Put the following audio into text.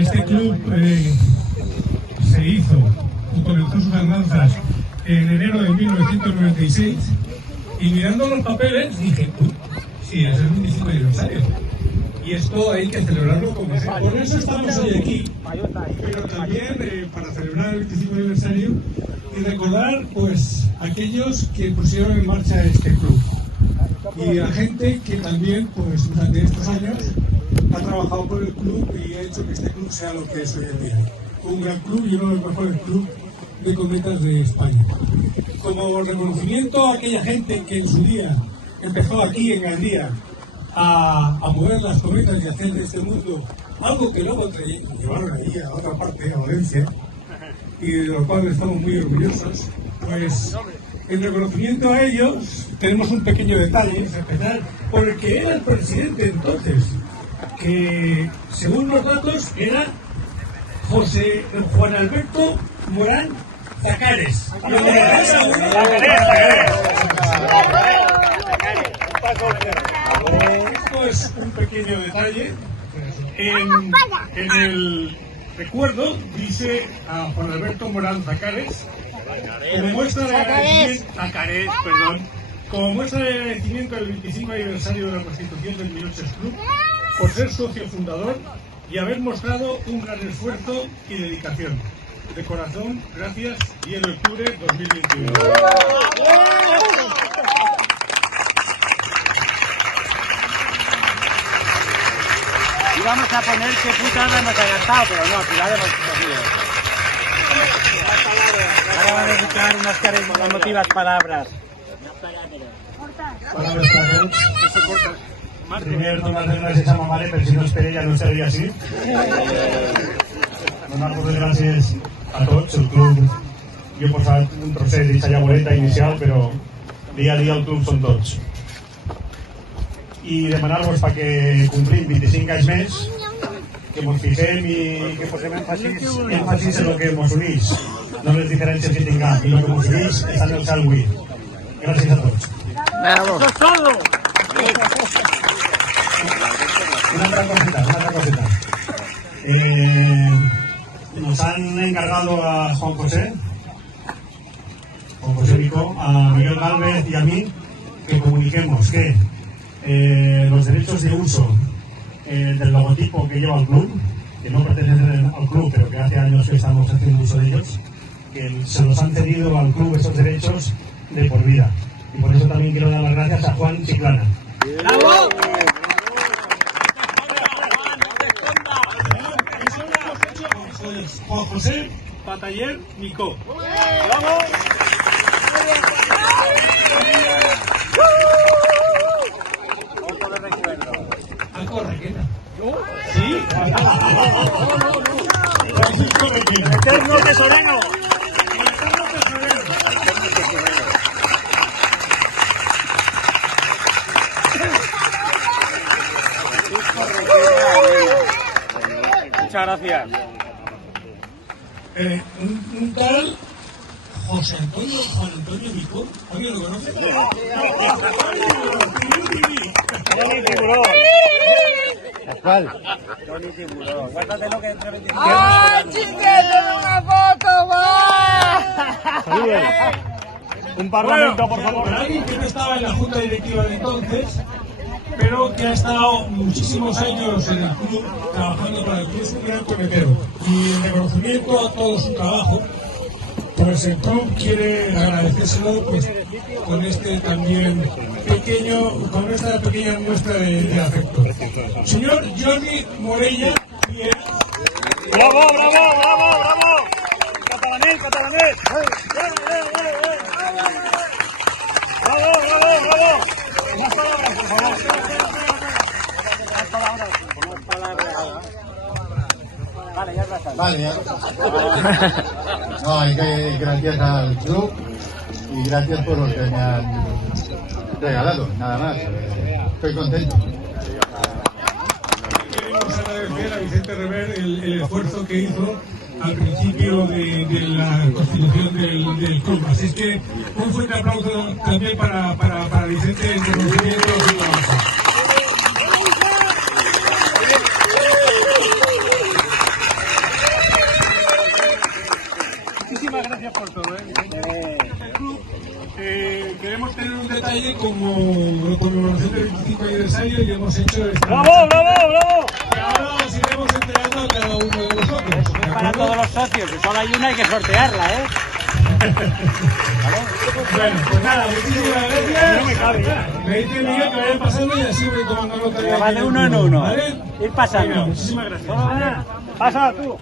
Este club se hizo o comenzó sus andanzas en enero de 1996 y mirando los papeles dije, sí, es el 25 aniversario y esto hay que celebrarlo como sea. Por eso estamos hoy aquí, pero también para celebrar el 25 aniversario y recordar pues aquellos que pusieron en marcha este club y la gente que también pues durante estos años ha trabajado por el club y ha hecho que este club sea lo que es hoy en día. Un gran club y uno de los mejores clubes de cometas de España. Como reconocimiento a aquella gente que en su día empezó aquí en Gandía a mover las cometas y hacer de este mundo algo que luego llevaron allí a otra parte, a Valencia, y de lo cual estamos muy orgullosos, pues en reconocimiento a ellos tenemos un pequeño detalle, especial, por el que era el presidente entonces, que según los datos era Juan Alberto Morán Zacares. Esto es un pequeño detalle. En el recuerdo dice a Juan Alberto Morán Zacares, como muestra de agradecimiento del 25 aniversario de la constitución del Miloches Club, por ser socio fundador y haber mostrado un gran esfuerzo y dedicación. De corazón, gracias, 10 de octubre 2021. Y vamos a poner qué putada hemos gastado, pero no, aquí la hemos cogido. Ahora van a escuchar unas emotivas palabras. Palabras para todos. Primero donar les gràcies a ma mare, per si no es per ella no estaria així. Donar moltes gràcies a tots, el club. Jo he posat un trosset d'aquesta llavoreta inicial, però dia a dia el club són tots. I demanar-vos perquè complim 25 anys més, que ens fixem i que posem èmfasis en el que ens uneix, no les diferències que tinguem, i el que ens uneix està en el cel avui. Gràcies a tots. ¡Bravo! Una otra cosita. Nos han encargado a Juan José Vico, a Miguel Gálvez y a mí que comuniquemos que los derechos de uso del logotipo que lleva el club, que no pertenecen al club, pero que hace años que estamos haciendo uso de ellos, que se los han cedido al club estos derechos de por vida. Y por eso también quiero dar las gracias a Juan Chiclana. ¡Bravo! Juan José Pataller Micó. ¡Vamos! ¿Algo Requena? ¿Sí? ¡Eterno tesorero! Muchas gracias. Un tal José Antonio, Juan Antonio Micó. ¿Alguien lo conoce? Tony Tiburón. ¿Cuál? Tony Tiburón. Guárdatelo que entre 25. ¡Ah, chiquete, una foto, va! Un parlamento, por favor. Para alguien que no estaba en la junta directiva de entonces, pero que ha estado muchísimos años en el club, trabajando para el club, es un gran cometero. Y en reconocimiento a todo su trabajo, pues el club quiere agradecérselo pues, con esta pequeña muestra de afecto. Señor Jordi Morella. ¡Bravo, bravo, bravo, bravo! ¡Catalanés, catalanés! ¡Bravo, bravo, bravo! Más palabras, por favor. Más palabras. Vale, ya está. Vale, ya. No, hay que gracias al club y gracias por lo que me han regalado, nada más. Estoy contento. Queremos agradecer a Vicente Rever el esfuerzo que hizo al principio de la constitución del club. Así es que un fuerte aplauso también para Vicente en reconocimiento de su trabajo. detalle como la conmemoración del 25 aniversario y hemos hecho esta... ¡Bravo, bravo, bravo! Que ahora os iremos entregando a cada uno de vosotros. Es para todos los socios, que solo hay una, hay que sortearla, ¿eh? Bueno, pues nada, muchísimas gracias. No me cabe ya. Me dice Miguel que vayan pasando y así voy tomando nota. Va de uno en uno. ¿Vale? Ir pasando. Venga, muchísimas gracias. Pasa tú.